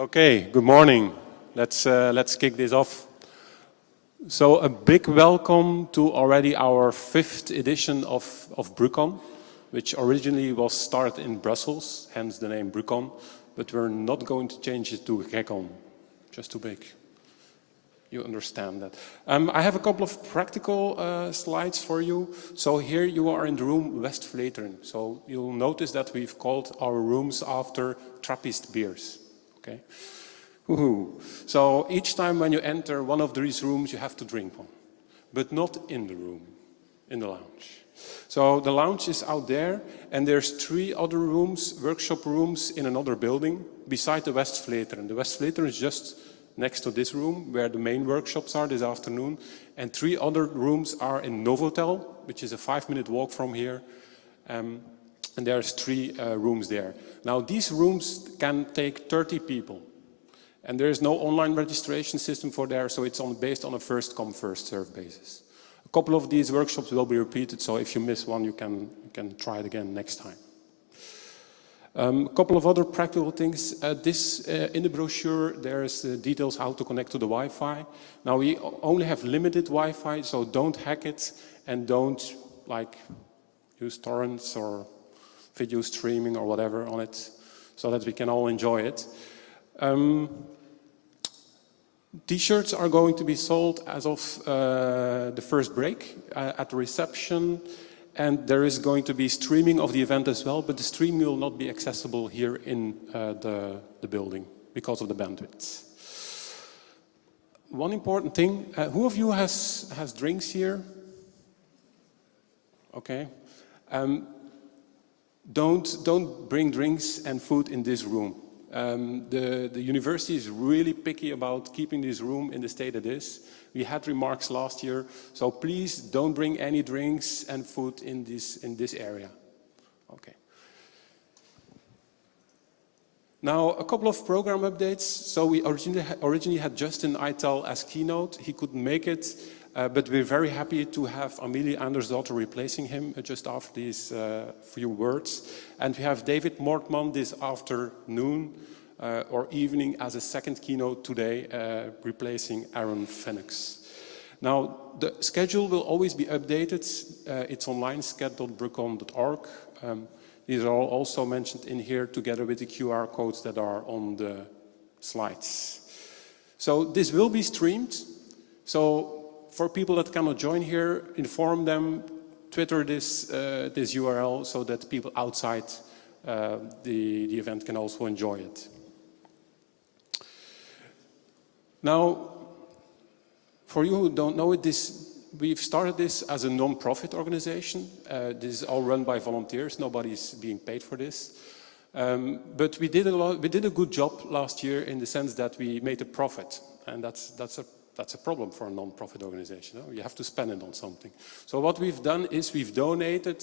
Okay, good morning. Let's kick this off. So a big welcome to already our 5th edition of BruCON, which originally was started in Brussels, hence the name BruCON, but we're not going to change it to GECON, just too big. You understand that. I have a couple of practical slides for you. So here you are in the room West Vleteren. So you'll notice that we've called our rooms after Trappist beers. Okay. So each time when you enter one of these rooms, you have to drink one, but not in the room, in the lounge. So the lounge is out there, and there's 3 other rooms, workshop rooms in another building beside the West Vleteren. The West Vleteren is just next to this room where the main workshops are this afternoon, and 3 other rooms are in Novotel, which is a 5-minute walk from here. And there's 3 rooms there. Now these rooms can take 30 people, and there is no online registration system for there, so it's based on a first come first serve basis. A couple of these workshops will be repeated, so if you miss one, you can try it again next time. A couple of other practical things. In the brochure, there's details how to connect to the Wi-Fi. Now we only have limited Wi-Fi, so don't hack it and don't use torrents or video streaming or whatever on it, so that we can all enjoy it. T-shirts are going to be sold as of the first break at the reception, and there is going to be streaming of the event as well, but the stream will not be accessible here in the building because of the bandwidth. One important thing, who of you has drinks here? Okay. Don't bring drinks and food in this room. The university is really picky about keeping this room in the state it is. We had remarks last year, so please don't bring any drinks and food in this area. Okay. Now a couple of program updates. So we originally had Justin Eitel as keynote. He couldn't make it. But we're very happy to have Amelia Andersdotter replacing him just after these few words. And we have David Mortman this afternoon or evening as a second keynote today, replacing Aaron Phoenix. Now, the schedule will always be updated. It's online, sched.brucon.org. These are also mentioned in here together with the QR codes that are on the slides. So this will be streamed. So for people that cannot join here, inform them, Twitter this URL so that people outside the event can also enjoy it. Now, for you who don't know it, we've started this as a non-profit organization. This is all run by volunteers. Nobody's being paid for this. But we did a good job last year in the sense that we made a profit, and that's a problem for a non-profit organization. You have to spend it on something. So what we've done is we've donated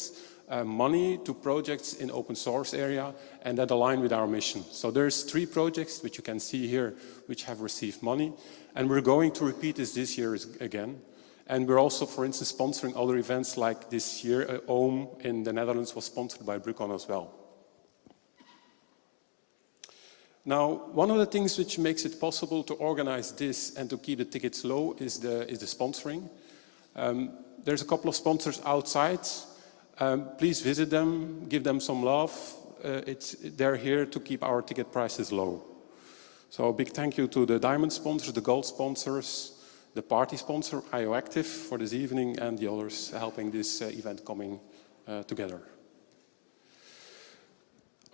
money to projects in open source area, and that align with our mission. So there's 3 projects which you can see here which have received money, and we're going to repeat this year again. And we're also, for instance, sponsoring other events like this year. Ohm in the Netherlands was sponsored by BruCON as well. Now, one of the things which makes it possible to organize this and to keep the tickets low is the sponsoring. There's a couple of sponsors outside. Please visit them, give them some love. They're here to keep our ticket prices low. So a big thank you to the diamond sponsors, the gold sponsors, the party sponsor, IOActive, for this evening, and the others helping this event coming together.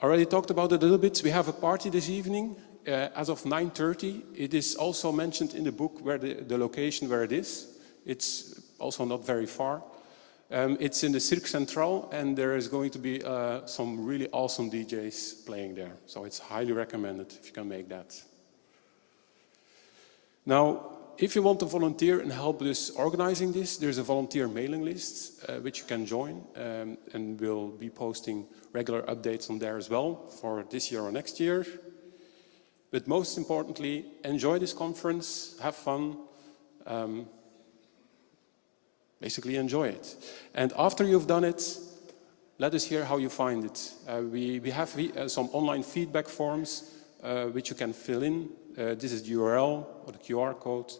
Already talked about it a little bit. We have a party this evening as of 9:30. It is also mentioned in the book where the location where it is. It's also not very far. It's in the Cirque Central, and there is going to be some really awesome DJs playing there. So it's highly recommended if you can make that. Now, if you want to volunteer and help us organizing this, there's a volunteer mailing list which you can join, and we'll be posting regular updates on there as well for this year or next year. But most importantly, enjoy this conference, have fun, basically enjoy it. And after you've done it, let us hear how you find it. We have some online feedback forms which you can fill in. This is the URL or the QR code,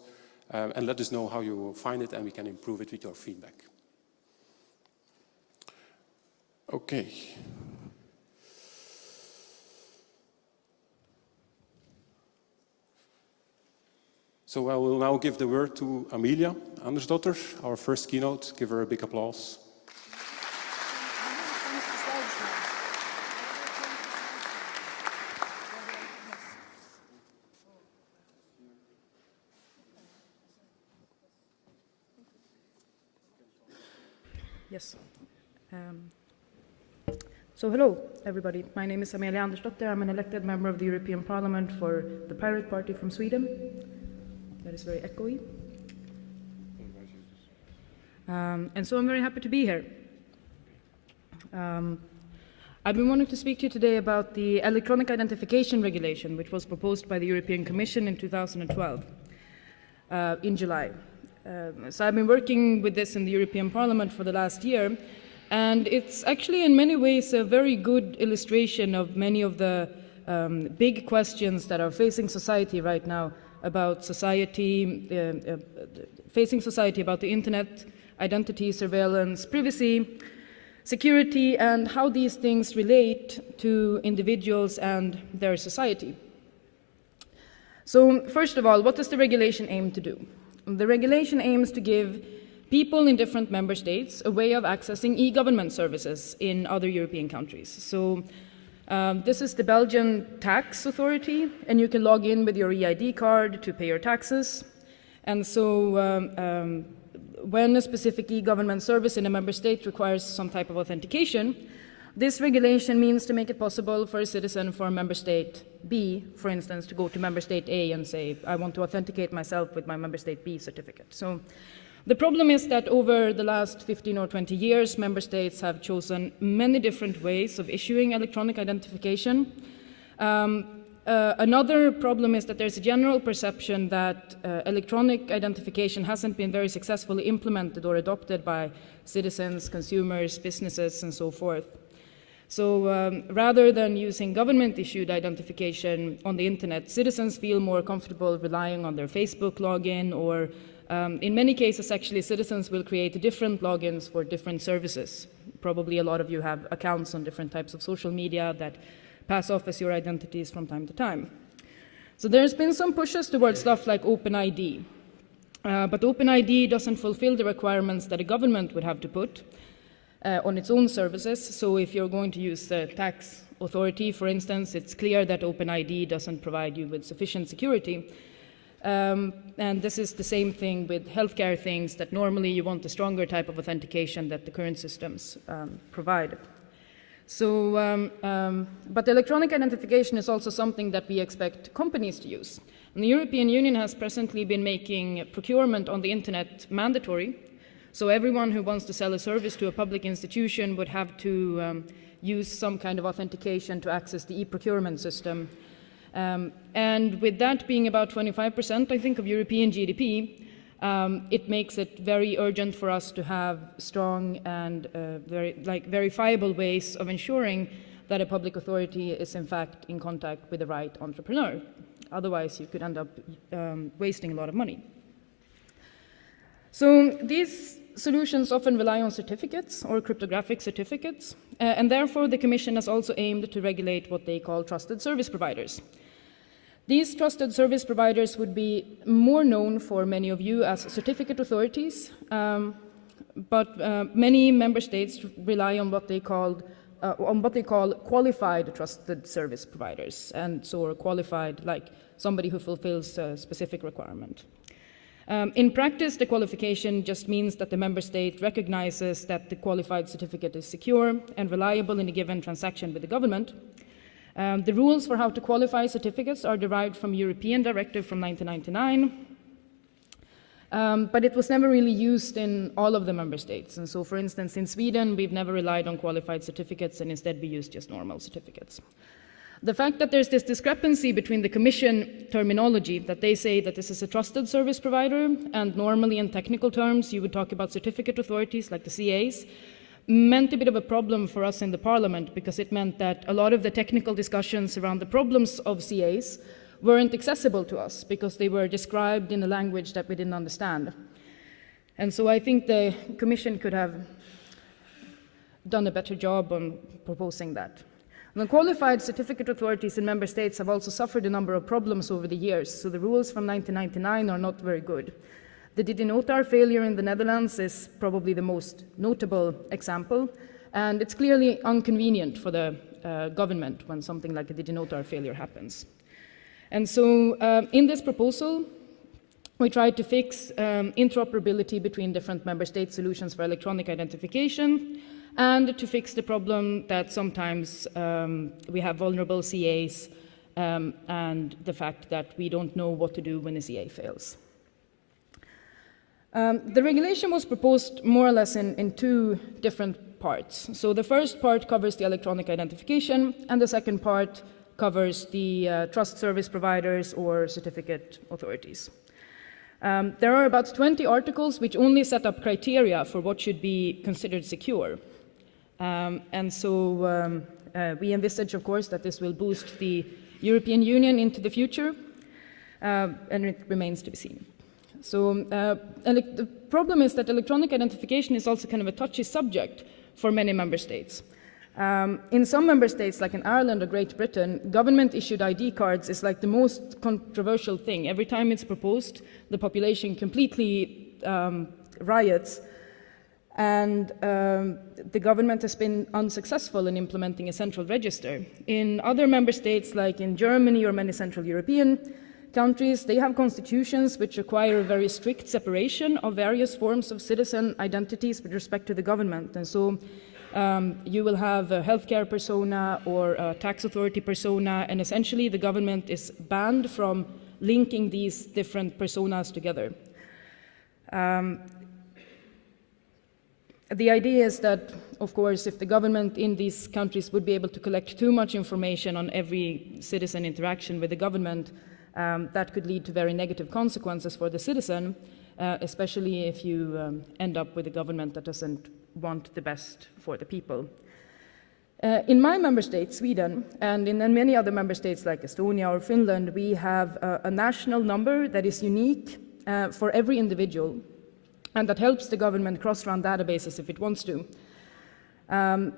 and let us know how you will find it, and we can improve it with your feedback. Okay. So I will now give the word to Amelia, Andersdotter, our first keynote. Give her a big applause. Yes. So hello, everybody. My name is Amelia Andersdotter. I'm an elected member of the European Parliament for the Pirate Party from Sweden. That is very echoey. And so I'm very happy to be here. I've been wanting to speak to you today about the electronic identification regulation, which was proposed by the European Commission in 2012, in July. So I've been working with this in the European Parliament for the last year, and it's actually in many ways a very good illustration of many of the big questions that are facing society right now about society, facing society about the internet, identity, surveillance, privacy, security, and how these things relate to individuals and their society. So first of all, what does the regulation aim to do? The regulation aims to give people in different member states a way of accessing e-government services in other European countries. So this is the Belgian tax authority, and you can log in with your EID card to pay your taxes. And so when a specific e-government service in a member state requires some type of authentication, this regulation means to make it possible for a citizen from member state B, for instance, to go to member state A and say, I want to authenticate myself with my member state B certificate. So the problem is that over the last 15 or 20 years, member states have chosen many different ways of issuing electronic identification. Another problem is that there's a general perception that electronic identification hasn't been very successfully implemented or adopted by citizens, consumers, businesses, and so forth. So rather than using government-issued identification on the internet, citizens feel more comfortable relying on their Facebook login, or in many cases, actually, citizens will create different logins for different services. Probably a lot of you have accounts on different types of social media that pass off as your identities from time to time. So there's been some pushes towards stuff like OpenID. But OpenID doesn't fulfill the requirements that a government would have to put on its own services. So if you're going to use the tax authority, for instance, it's clear that OpenID doesn't provide you with sufficient security. And this is the same thing with healthcare things, that normally you want a stronger type of authentication that the current systems provide. So, but electronic identification is also something that we expect companies to use. And the European Union has presently been making procurement on the internet mandatory. So everyone who wants to sell a service to a public institution would have to use some kind of authentication to access the e-procurement system. And with that being about 25%, I think, of European GDP, it makes it very urgent for us to have strong and verifiable ways of ensuring that a public authority is in fact in contact with the right entrepreneur. Otherwise, you could end up wasting a lot of money. So these solutions often rely on certificates or cryptographic certificates, and therefore the Commission has also aimed to regulate what they call trusted service providers. These trusted service providers would be more known for many of you as certificate authorities, but many member states rely on what they call qualified trusted service providers, and so are qualified like somebody who fulfills a specific requirement. In practice, the qualification just means that the member state recognizes that the qualified certificate is secure and reliable in a given transaction with the government. The rules for how to qualify certificates are derived from a European directive from 1999, but it was never really used in all of the member states. And so, for instance, in Sweden, we've never relied on qualified certificates, and instead we used just normal certificates. The fact that there's this discrepancy between the Commission terminology, that they say that this is a trusted service provider, and normally in technical terms you would talk about certificate authorities like the CAs, meant a bit of a problem for us in the Parliament, because it meant that a lot of the technical discussions around the problems of CAs weren't accessible to us because they were described in a language that we didn't understand. And so I think the Commission could have done a better job on proposing that. The qualified certificate authorities in member states have also suffered a number of problems over the years, so the rules from 1999 are not very good. The DigiNotar failure in the Netherlands is probably the most notable example, and it's clearly inconvenient for the government when something like a DigiNotar failure happens. And so in this proposal, we tried to fix interoperability between different member state solutions for electronic identification, and to fix the problem that sometimes we have vulnerable CAs and the fact that we don't know what to do when a CA fails. The regulation was proposed more or less in two different parts. So the first part covers the electronic identification, and the second part covers the trust service providers or certificate authorities. There are about 20 articles which only set up criteria for what should be considered secure. And so we envisage, of course, that this will boost the European Union into the future, and it remains to be seen. So the problem is that electronic identification is also kind of a touchy subject for many member states. In some member states, like in Ireland or Great Britain, government-issued ID cards is like the most controversial thing. Every time it's proposed, the population completely riots, and the government has been unsuccessful in implementing a central register. In other member states, like in Germany or many Central European countries, they have constitutions which require a very strict separation of various forms of citizen identities with respect to the government. And so you will have a healthcare persona or a tax authority persona, and essentially the government is banned from linking these different personas together. The idea is that, of course, if the government in these countries would be able to collect too much information on every citizen interaction with the government, that could lead to very negative consequences for the citizen, especially if you end up with a government that doesn't want the best for the people. In my member state, Sweden, and in many other member states like Estonia or Finland, we have a national number that is unique for every individual, and that helps the government cross-run databases if it wants to.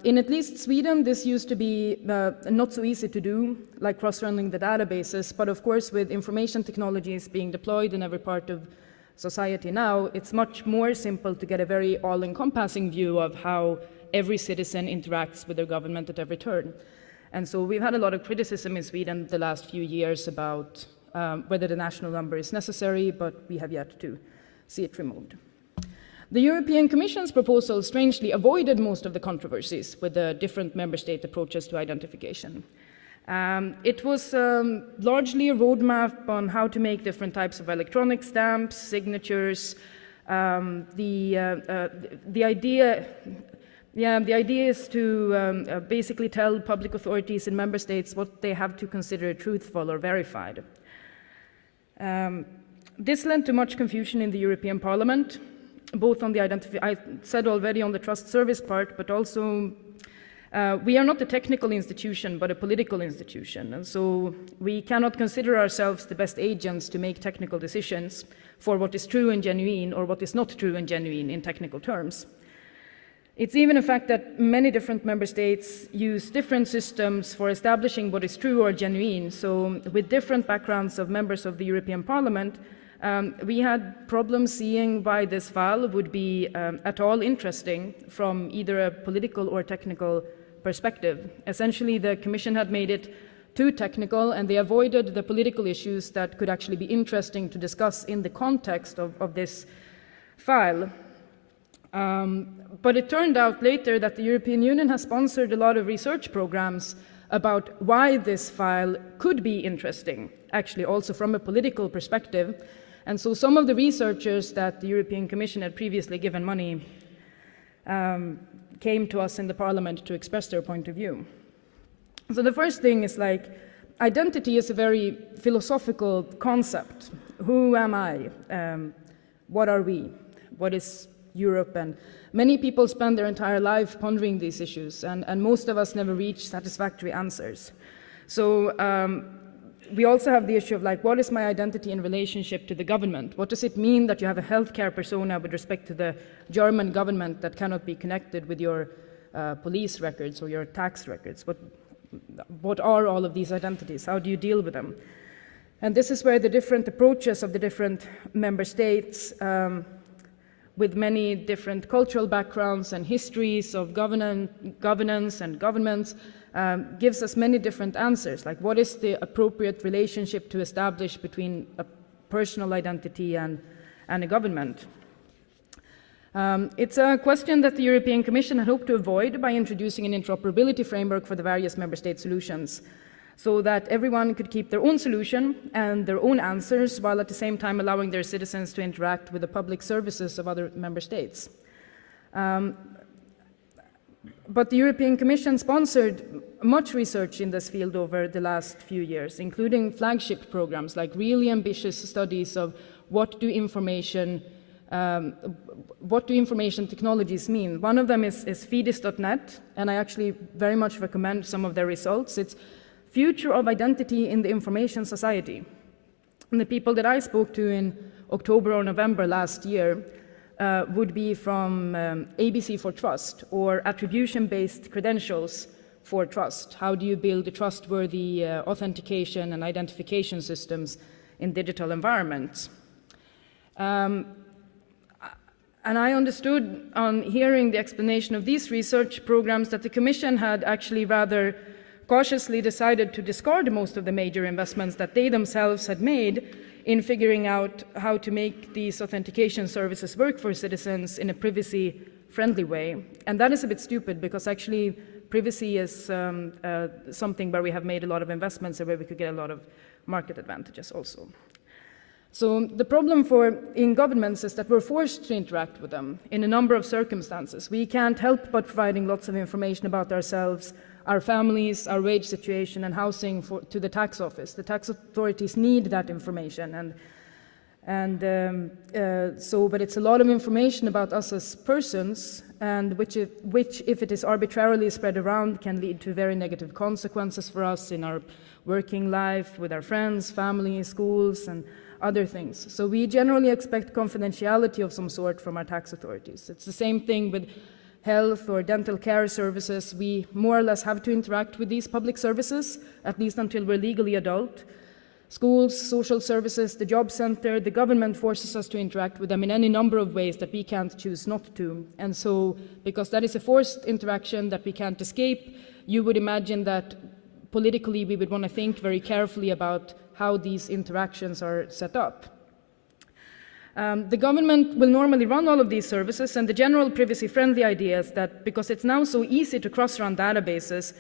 In at least Sweden, this used to be not so easy to do, like cross-running the databases, but of course with information technologies being deployed in every part of society now, it's much more simple to get a very all-encompassing view of how every citizen interacts with their government at every turn. And so we've had a lot of criticism in Sweden the last few years about whether the national number is necessary, but we have yet to see it removed. The European Commission's proposal strangely avoided most of the controversies with the different member state approaches to identification. It was largely a roadmap on how to make different types of electronic stamps, signatures. The idea is to basically tell public authorities in member states what they have to consider truthful or verified. This led to much confusion in the European Parliament, both on the I said already on the trust service part, but also we are not a technical institution, but a political institution. And so we cannot consider ourselves the best agents to make technical decisions for what is true and genuine or what is not true and genuine in technical terms. It's even a fact that many different member states use different systems for establishing what is true or genuine. So with different backgrounds of members of the European Parliament, we had problems seeing why this file would be at all interesting from either a political or technical perspective. Essentially, the Commission had made it too technical, and they avoided the political issues that could actually be interesting to discuss in the context of this file. But it turned out later that the European Union has sponsored a lot of research programs about why this file could be interesting, actually also from a political perspective. And so some of the researchers that the European Commission had previously given money came to us in the Parliament to express their point of view. So the first thing is like, identity is a very philosophical concept. Who am I? What are we? What is Europe, and many people spend their entire life pondering these issues, and most of us never reach satisfactory answers. So we also have the issue of like, what is my identity in relationship to the government? What does it mean that you have a healthcare persona with respect to the German government that cannot be connected with your police records or your tax records? What are all of these identities? How do you deal with them? And this is where the different approaches of the different member states with many different cultural backgrounds and histories of governance and governments gives us many different answers, like what is the appropriate relationship to establish between a personal identity and a government. It's a question that the European Commission had hoped to avoid by introducing an interoperability framework for the various member state solutions, so that everyone could keep their own solution and their own answers, while at the same time allowing their citizens to interact with the public services of other member states. But the European Commission sponsored much research in this field over the last few years, including flagship programs like really ambitious studies of what do information technologies mean. One of them is Fidesz.net, and I actually very much recommend some of their results. It's Future of Identity in the Information Society. And the people that I spoke to in October or November last year would be from ABC for Trust, or attribution-based credentials for trust. How do you build trustworthy authentication and identification systems in digital environments? And I understood on hearing the explanation of these research programs that the Commission had actually rather cautiously decided to discard most of the major investments that they themselves had made in figuring out how to make these authentication services work for citizens in a privacy-friendly way. And that is a bit stupid, because actually privacy is something where we have made a lot of investments and where we could get a lot of market advantages also. So the problem in governments is that we're forced to interact with them in a number of circumstances. We can't help but providing lots of information about ourselves, our families, our wage situation, and housing to the tax office. The tax authorities need that information, but it's a lot of information about us as persons, and which if it is arbitrarily spread around, can lead to very negative consequences for us in our working life, with our friends, family, schools, and other things. So we generally expect confidentiality of some sort from our tax authorities. It's the same thing with health or dental care services. We more or less have to interact with these public services, at least until we're legally adult. Schools, social services, the job center, the government forces us to interact with them in any number of ways that we can't choose not to. And so, because that is a forced interaction that we can't escape, you would imagine that politically we would want to think very carefully about how these interactions are set up. The government will normally run all of these services, and the general privacy-friendly idea is that because it's now so easy to cross-run databases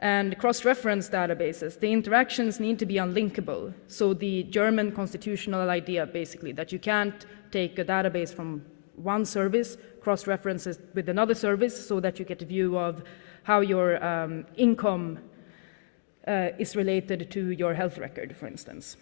and cross-reference databases, the interactions need to be unlinkable. So the German constitutional idea, basically, that you can't take a database from one service, cross-reference it with another service, so that you get a view of how your income is related to your health record, for instance.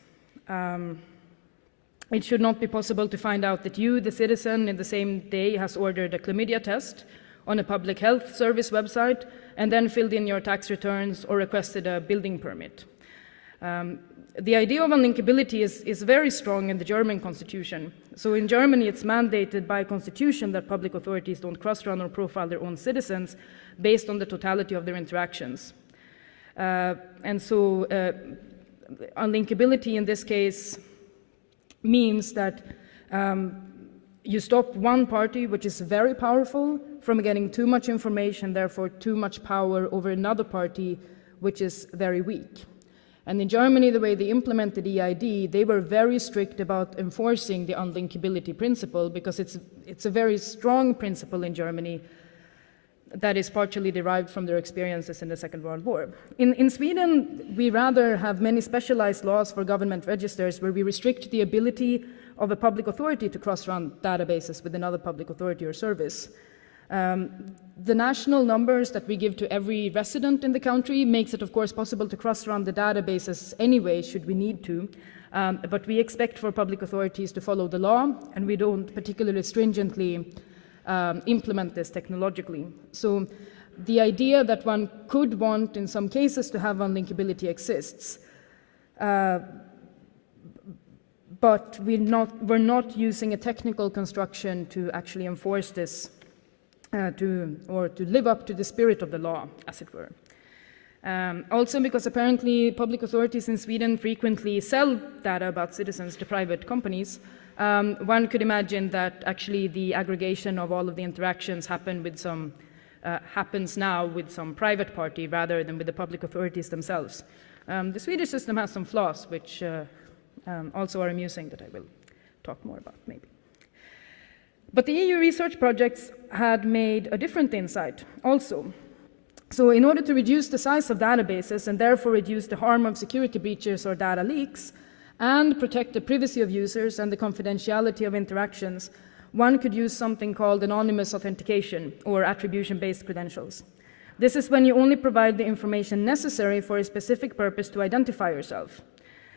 It should not be possible to find out that you, the citizen, in the same day has ordered a chlamydia test on a public health service website and then filled in your tax returns or requested a building permit. The idea of unlinkability is very strong in the German constitution. So in Germany, it's mandated by constitution that public authorities don't cross-run or profile their own citizens based on the totality of their interactions. Unlinkability in this case means that you stop one party, which is very powerful, from getting too much information, therefore too much power over another party, which is very weak. And in Germany, the way they implemented EID, they were very strict about enforcing the unlinkability principle, because it's a very strong principle in Germany that is partially derived from their experiences in the Second World War. In Sweden, we rather have many specialized laws for government registers where we restrict the ability of a public authority to cross-run databases with another public authority or service. The national numbers that we give to every resident in the country makes it, of course, possible to cross-run the databases anyway, should we need to. But we expect for public authorities to follow the law, and we don't particularly stringently implement this technologically. So the idea that one could want, in some cases, to have unlinkability exists, but we're not using a technical construction to actually enforce this, to live up to the spirit of the law, as it were. Also because apparently public authorities in Sweden frequently sell data about citizens to private companies, one could imagine that actually the aggregation of all of the interactions happens now with some private party rather than with the public authorities themselves. The Swedish system has some flaws, which also are amusing, that I will talk more about maybe. But the EU research projects had made a different insight also. So in order to reduce the size of databases and therefore reduce the harm of security breaches or data leaks and protect the privacy of users and the confidentiality of interactions, one could use something called anonymous authentication or attribution-based credentials. This is when you only provide the information necessary for a specific purpose to identify yourself.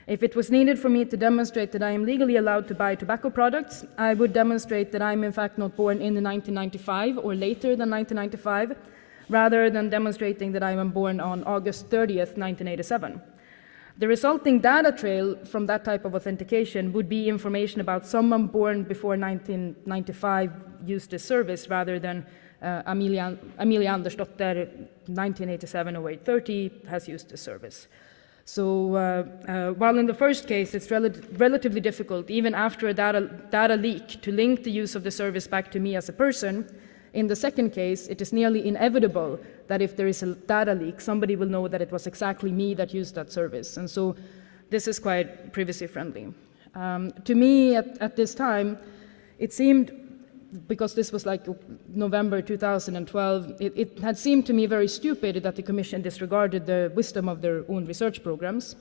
If it was needed for me to demonstrate that I am legally allowed to buy tobacco products, I would demonstrate that I am in fact not born in 1995 or later than 1995, rather than demonstrating that I am born on August 30th, 1987. The resulting data trail from that type of authentication would be information about someone born before 1995 used this service, rather than Amelia Andersdotter, 1987-08-30, has used this service. So while in the first case it's relatively difficult, even after a data leak, to link the use of the service back to me as a person, in the second case it is nearly inevitable that if there is a data leak, somebody will know that it was exactly me that used that service. And so this is quite privacy friendly. To me at this time, it seemed, because this was like November 2012, it had seemed to me very stupid that the Commission disregarded the wisdom of their own research programs,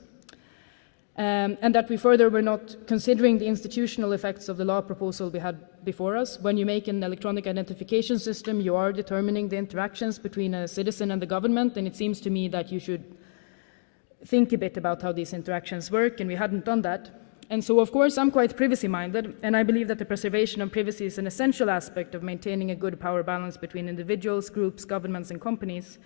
and that we further were not considering the institutional effects of the law proposal we had before us. When you make an electronic identification system, you are determining the interactions between a citizen and the government, and it seems to me that you should think a bit about how these interactions work, and we hadn't done that. And so, of course, I'm quite privacy-minded, and I believe that the preservation of privacy is an essential aspect of maintaining a good power balance between individuals, groups, governments, and companies.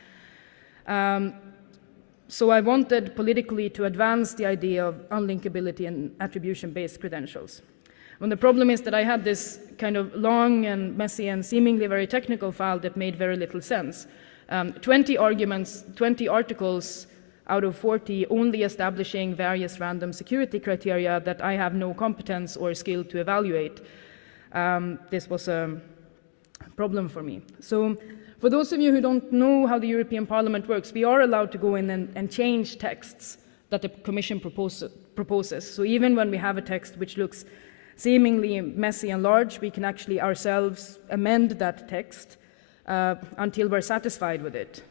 So I wanted politically to advance the idea of unlinkability and attribution-based credentials. And the problem is that I had this kind of long and messy and seemingly very technical file that made very little sense. 20 arguments, 20 articles out of 40 only establishing various random security criteria that I have no competence or skill to evaluate. This was a problem for me. So for those of you who don't know how the European Parliament works, we are allowed to go in and change texts that the Commission proposes. So even when we have a text which looks seemingly messy and large, we can actually ourselves amend that text until we're satisfied with it.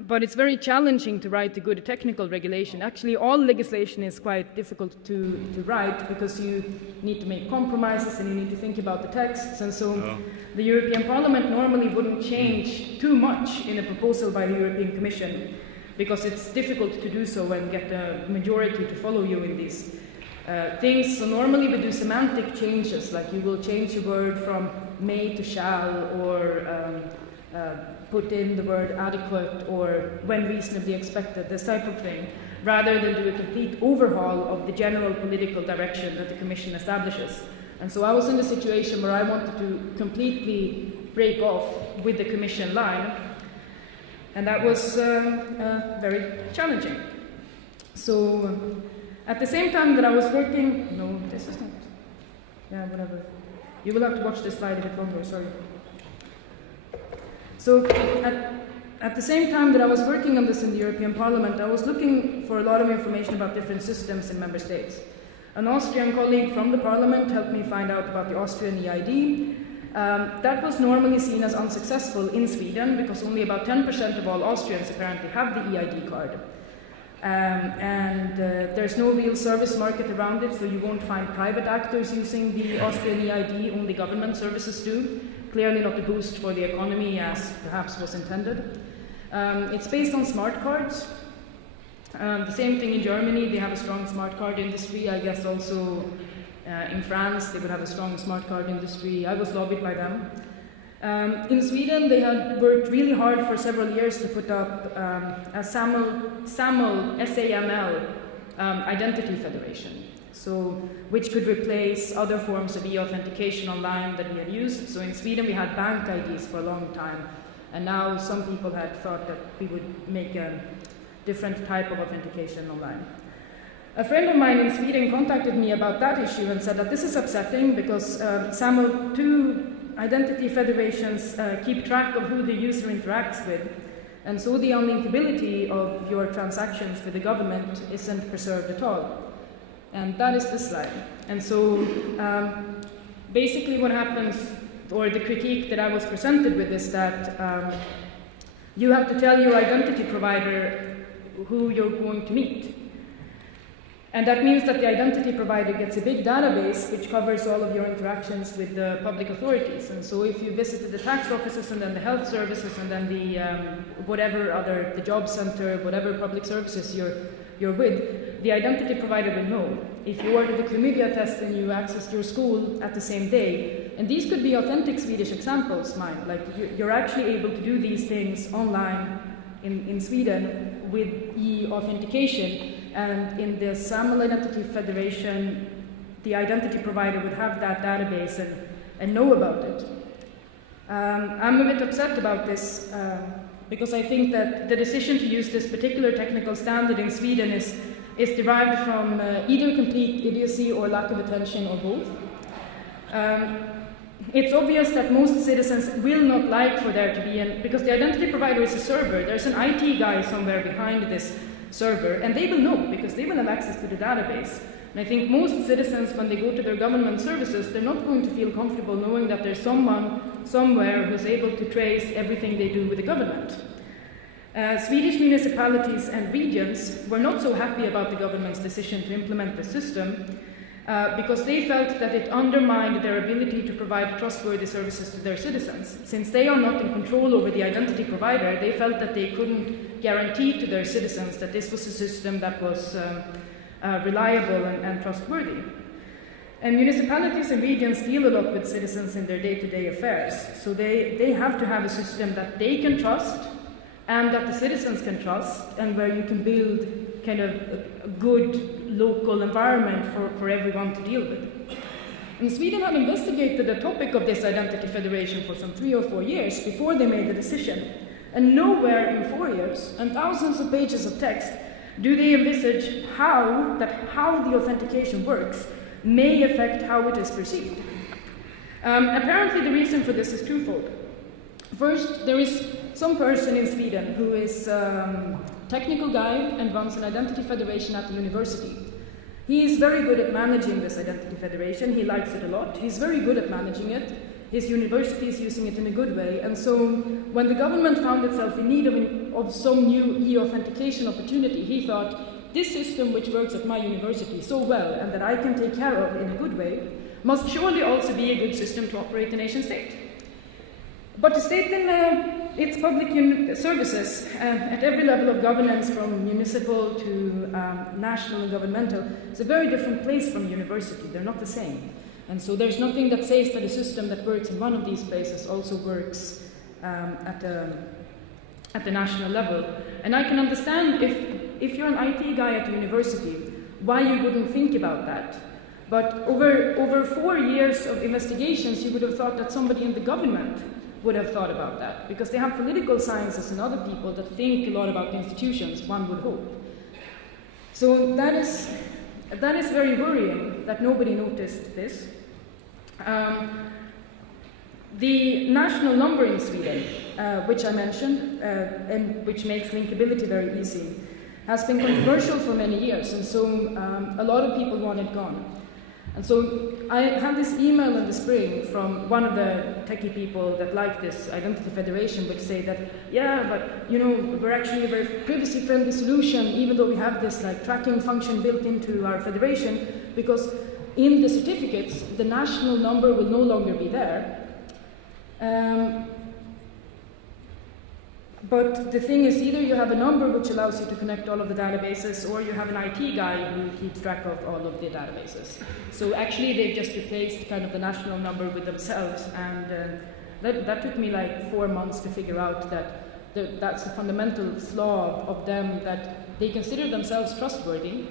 But it's very challenging to write a good technical regulation. Actually, all legislation is quite difficult to write because you need to make compromises and you need to think about the texts. And so the European Parliament normally wouldn't change too much in a proposal by the European Commission because it's difficult to do so and get a majority to follow you in these things. So normally we do semantic changes, like you will change a word from may to shall, or put in the word adequate or when reasonably expected, this type of thing, rather than do a complete overhaul of the general political direction that the Commission establishes. And so I was in a situation where I wanted to completely break off with the Commission line, and that was very challenging. So at the same time that I was working, no, this is not, yeah, whatever. You will have to watch this slide a bit longer, sorry. So at the same time that I was working on this in the European Parliament, I was looking for a lot of information about different systems in member states. An Austrian colleague from the Parliament helped me find out about the Austrian EID. That was normally seen as unsuccessful in Sweden because only about 10% of all Austrians apparently have the EID card. There's no real service market around it, so you won't find private actors using the Austrian EID, only government services do. Clearly not a boost for the economy as perhaps was intended. It's based on smart cards. The same thing in Germany, they have a strong smart card industry, I guess also In France, they would have a strong smart card industry. I was lobbied by them. In Sweden, they had worked really hard for several years to put up a SAML, S-A-M-L, identity federation, so which could replace other forms of e-authentication online that we had used. So in Sweden, we had bank IDs for a long time, and now some people had thought that we would make a different type of authentication online. A friend of mine in Sweden contacted me about that issue and said that this is upsetting because SAML2 identity federations keep track of who the user interacts with, and so the unlinkability of your transactions with the government isn't preserved at all. And that is the slide. And so basically what happens, or the critique that I was presented with, is that you have to tell your identity provider who you're going to meet. And that means that the identity provider gets a big database which covers all of your interactions with the public authorities. And so if you visited the tax offices and then the health services and then the whatever other, the job center, whatever public services you're with, the identity provider will know. If you ordered the chlamydia test and you accessed your school at the same day, and these could be authentic Swedish examples, mine, like you're actually able to do these things online in Sweden with e-authentication. And in the SAML Identity Federation, the identity provider would have that database and know about it. I'm a bit upset about this because I think that the decision to use this particular technical standard in Sweden is derived from either complete idiocy or lack of attention, or both. It's obvious that most citizens will not like for there to be because the identity provider is a server. There's an IT guy somewhere behind this server, and they will know because they will have access to the database. And I think most citizens, when they go to their government services, they're not going to feel comfortable knowing that there's someone somewhere who's able to trace everything they do with the government. Swedish municipalities and regions were not so happy about the government's decision to implement the system because they felt that it undermined their ability to provide trustworthy services to their citizens. Since they are not in control over the identity provider, they felt that they couldn't guarantee to their citizens that this was a system that was reliable and trustworthy. And municipalities and regions deal a lot with citizens in their day-to-day affairs, so they have to have a system that they can trust and that the citizens can trust, and where you can build kind of a good local environment for everyone to deal with. And Sweden had investigated the topic of this identity federation for some 3 or 4 years before they made the decision. And nowhere in 4 years, and thousands of pages of text, do they envisage how the authentication works may affect how it is perceived. Apparently the reason for this is twofold. First, there is some person in Sweden who is a technical guy and runs an identity federation at the university. He is very good at managing this identity federation. He likes it a lot. He's very good at managing it. His university is using it in a good way. And so when the government found itself in need of some new e-authentication opportunity, he thought, this system which works at my university so well and that I can take care of in a good way must surely also be a good system to operate the nation state. But the state in its public services at every level of governance, from municipal to national and governmental, is a very different place from university. They're not the same. And so there's nothing that says that a system that works in one of these places also works at the national level. And I can understand if you're an IT guy at the university, why you wouldn't think about that. But over 4 years of investigations, you would have thought that somebody in the government would have thought about that, because they have political scientists and other people that think a lot about institutions, one would hope. So that is very worrying that nobody noticed this. The national number in Sweden, which I mentioned, and which makes linkability very easy, has been controversial for many years, and so a lot of people want it gone. And so I had this email in the spring from one of the techie people that like this identity federation, which say that, yeah, but you know, we're actually a very privacy-friendly solution, even though we have this like tracking function built into our federation, because in the certificates, the national number will no longer be there. But the thing is, either you have a number which allows you to connect all of the databases, or you have an IT guy who keeps track of all of the databases. So actually, they've just replaced kind of the national number with themselves, and that took me like 4 months to figure out that that's the fundamental flaw of them, that they consider themselves trustworthy,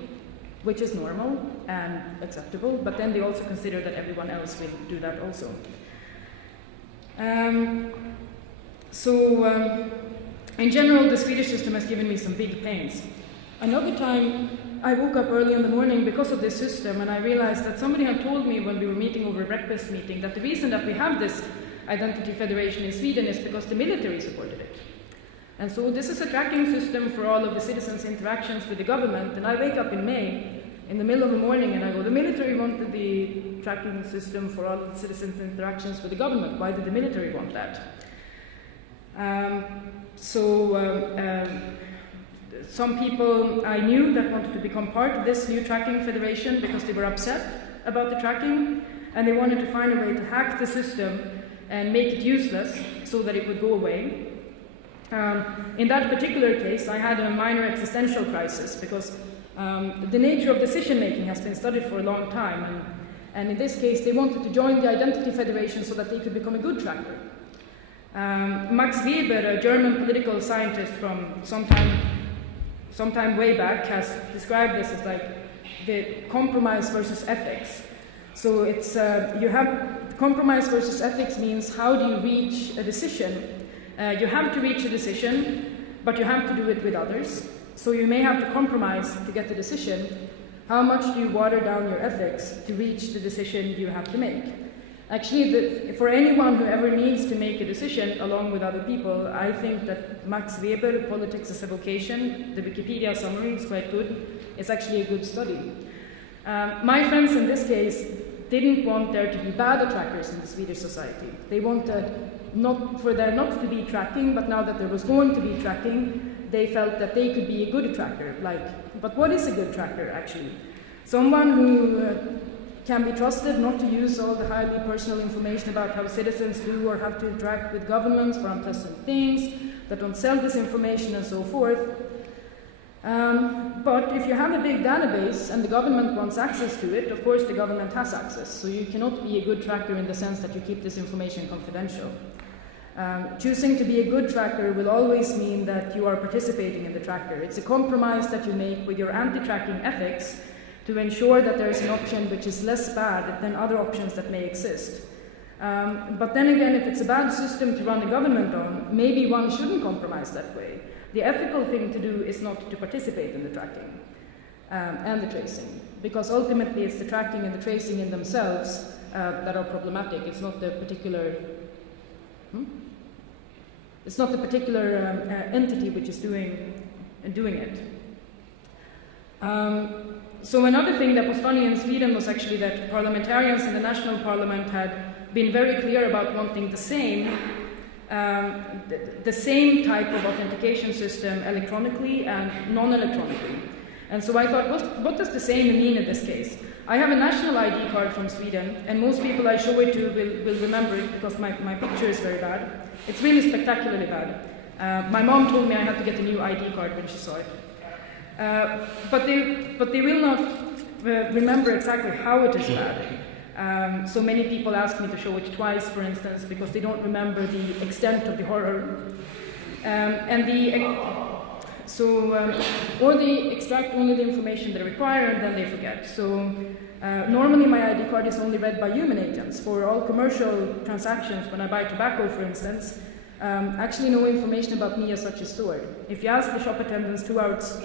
which is normal and acceptable, but then they also consider that everyone else will do that also. In general, the Swedish system has given me some big pains. Another time, I woke up early in the morning because of this system, and I realized that somebody had told me when we were meeting over a breakfast meeting that the reason that we have this identity federation in Sweden is because the military supported it. And so this is a tracking system for all of the citizens' interactions with the government, and I wake up in May, in the middle of the morning, and I go, the military wanted the tracking system for all of the citizens' interactions with the government. Why did the military want that? Some people I knew that wanted to become part of this new tracking federation because they were upset about the tracking, and they wanted to find a way to hack the system and make it useless so that it would go away. In that particular case, I had a minor existential crisis because the nature of decision-making has been studied for a long time, and in this case, they wanted to join the Identity Federation so that they could become a good tracker. Max Weber, a German political scientist from sometime way back, has described this as like the compromise versus ethics. So it's you have compromise versus ethics means how do you reach a decision? You have to reach a decision, but you have to do it with others. So you may have to compromise to get the decision. How much do you water down your ethics to reach the decision you have to make? Actually, for anyone who ever needs to make a decision along with other people, I think that Max Weber, Politics as a Vocation, the Wikipedia summary is quite good. It's actually a good study. My friends in this case didn't want there to be bad trackers in the Swedish society. They wanted for there not to be tracking, but now that there was going to be tracking, they felt that they could be a good tracker. But what is a good tracker, actually? Someone who can be trusted not to use all the highly personal information about how citizens do or have to interact with governments for unpleasant things, that don't sell this information and so forth. But if you have a big database and the government wants access to it, of course the government has access. So you cannot be a good tracker in the sense that you keep this information confidential. Choosing to be a good tracker will always mean that you are participating in the tracker. It's a compromise that you make with your anti-tracking ethics to ensure that there is an option which is less bad than other options that may exist. But then again, if it's a bad system to run the government on, maybe one shouldn't compromise that way. The ethical thing to do is not to participate in the tracking and the tracing, because ultimately it's the tracking and the tracing in themselves that are problematic. It's not the particular entity which is doing it. So another thing that was funny in Sweden was actually that parliamentarians in the national parliament had been very clear about wanting the same type of authentication system electronically and non-electronically. And so I thought, what does the same mean in this case? I have a national ID card from Sweden, and most people I show it to will remember it because my picture is very bad. It's really spectacularly bad. My mom told me I had to get a new ID card when she saw it. But they will not remember exactly how it is bad. So many people ask me to show it twice, for instance, because they don't remember the extent of the horror. Or they extract only the information they require and then they forget. So normally my ID card is only read by human agents. For all commercial transactions, when I buy tobacco, for instance, actually no information about me as such is stored. If you ask the shop attendants 2 hours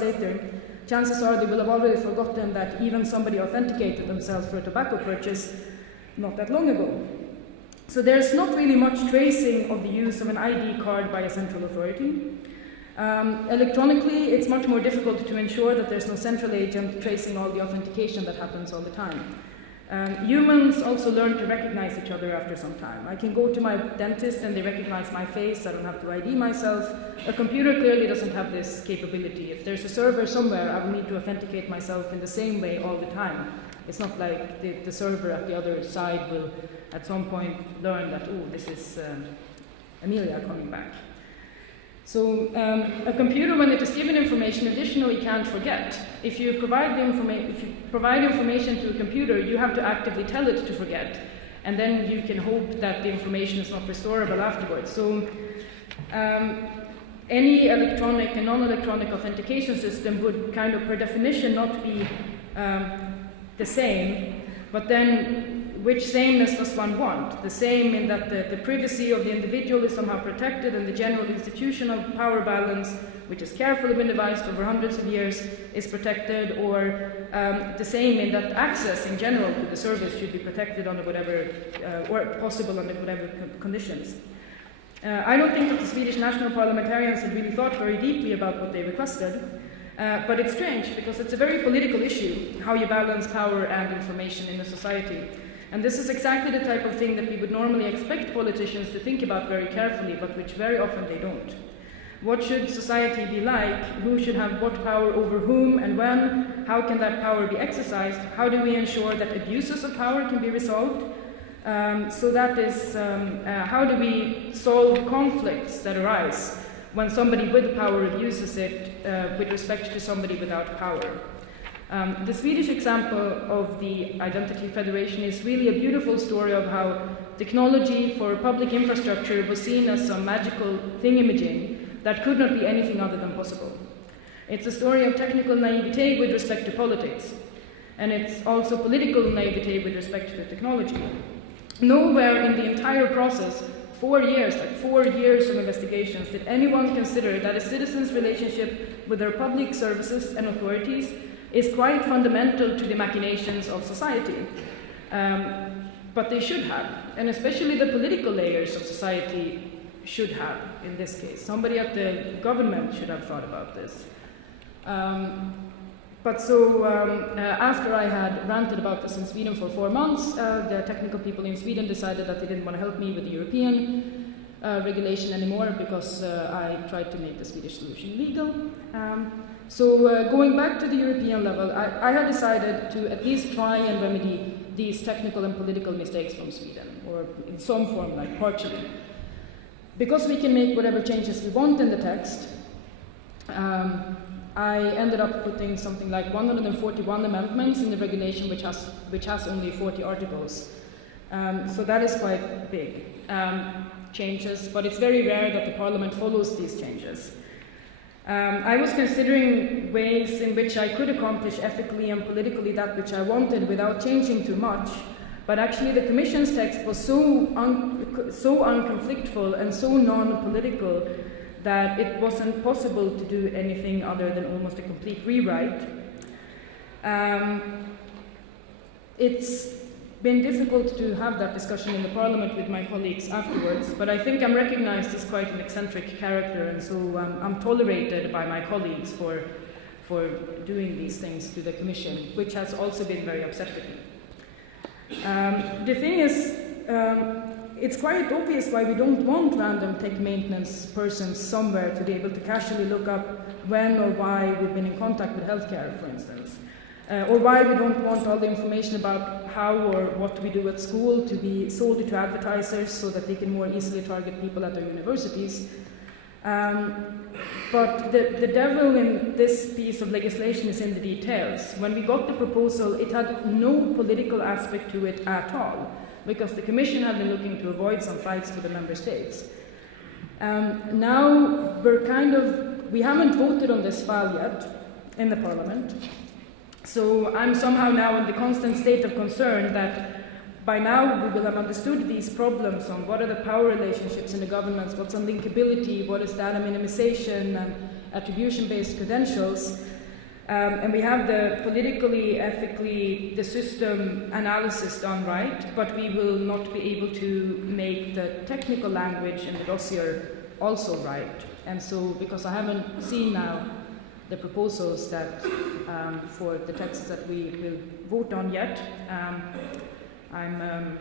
later, chances are they will have already forgotten that even somebody authenticated themselves for a tobacco purchase not that long ago. So there's not really much tracing of the use of an ID card by a central authority. Electronically, it's much more difficult to ensure that there's no central agent tracing all the authentication that happens all the time. Humans also learn to recognize each other after some time. I can go to my dentist and they recognize my face, I don't have to ID myself. A computer clearly doesn't have this capability. If there's a server somewhere, I will need to authenticate myself in the same way all the time. It's not like the server at the other side will at some point learn that, oh, this is Amelia coming back. So a computer, when it is given information, additionally can't forget. If you provide information to a computer, you have to actively tell it to forget, and then you can hope that the information is not restorable afterwards. So any electronic and non-electronic authentication system would kind of, per definition, not be the same. But then, which sameness does one want? The same in that the privacy of the individual is somehow protected, and the general institutional power balance, which has carefully been devised over hundreds of years, is protected, or the same in that access in general to the service should be protected under whatever, or possible under whatever conditions. I don't think that the Swedish national parliamentarians had really thought very deeply about what they requested, but it's strange because it's a very political issue, how you balance power and information in a society. And this is exactly the type of thing that we would normally expect politicians to think about very carefully, but which very often they don't. What should society be like? Who should have what power over whom and when? How can that power be exercised? How do we ensure that abuses of power can be resolved? So that is, how do we solve conflicts that arise when somebody with power abuses it with respect to somebody without power? The Swedish example of the Identity Federation is really a beautiful story of how technology for public infrastructure was seen as some magical thingamajig that could not be anything other than possible. It's a story of technical naivete with respect to politics, and it's also political naivete with respect to technology. Nowhere in the entire process, 4 years, like 4 years of investigations, did anyone consider that a citizen's relationship with their public services and authorities is quite fundamental to the machinations of society. But they should have, and especially the political layers of society should have in this case. Somebody at the government should have thought about this. After I had ranted about this in Sweden for 4 months, the technical people in Sweden decided that they didn't want to help me with the European regulation anymore because I tried to make the Swedish solution legal. Going back to the European level, I had decided to at least try and remedy these technical and political mistakes from Sweden, or in some form, like partially. Because we can make whatever changes we want in the text, I ended up putting something like 141 amendments in the regulation, which has only 40 articles. So that is quite big changes, but it's very rare that the Parliament follows these changes. I was considering ways in which I could accomplish ethically and politically that which I wanted without changing too much, but actually the Commission's text was so unconflictful and so non-political that it wasn't possible to do anything other than almost a complete rewrite. It's been difficult to have that discussion in the Parliament with my colleagues afterwards, but I think I'm recognized as quite an eccentric character, and so I'm tolerated by my colleagues for doing these things to the Commission, which has also been very upsetting. The thing is, it's quite obvious why we don't want random tech maintenance persons somewhere to be able to casually look up when or why we've been in contact with healthcare, for instance. Or why we don't want all the information about how or what we do at school to be sold to advertisers so that they can more easily target people at their universities. But the devil in this piece of legislation is in the details. When we got the proposal, it had no political aspect to it at all, because the Commission had been looking to avoid some fights with the Member States. Now we haven't voted on this file yet in the Parliament. So I'm somehow now in the constant state of concern that by now we will have understood these problems on what are the power relationships in the governments, what's unlinkability, what is data minimization and attribution-based credentials. And we have the politically, ethically, the system analysis done right, but we will not be able to make the technical language in the dossier also right. And so, because I haven't seen now the proposals that for the texts that we will vote on yet, I'm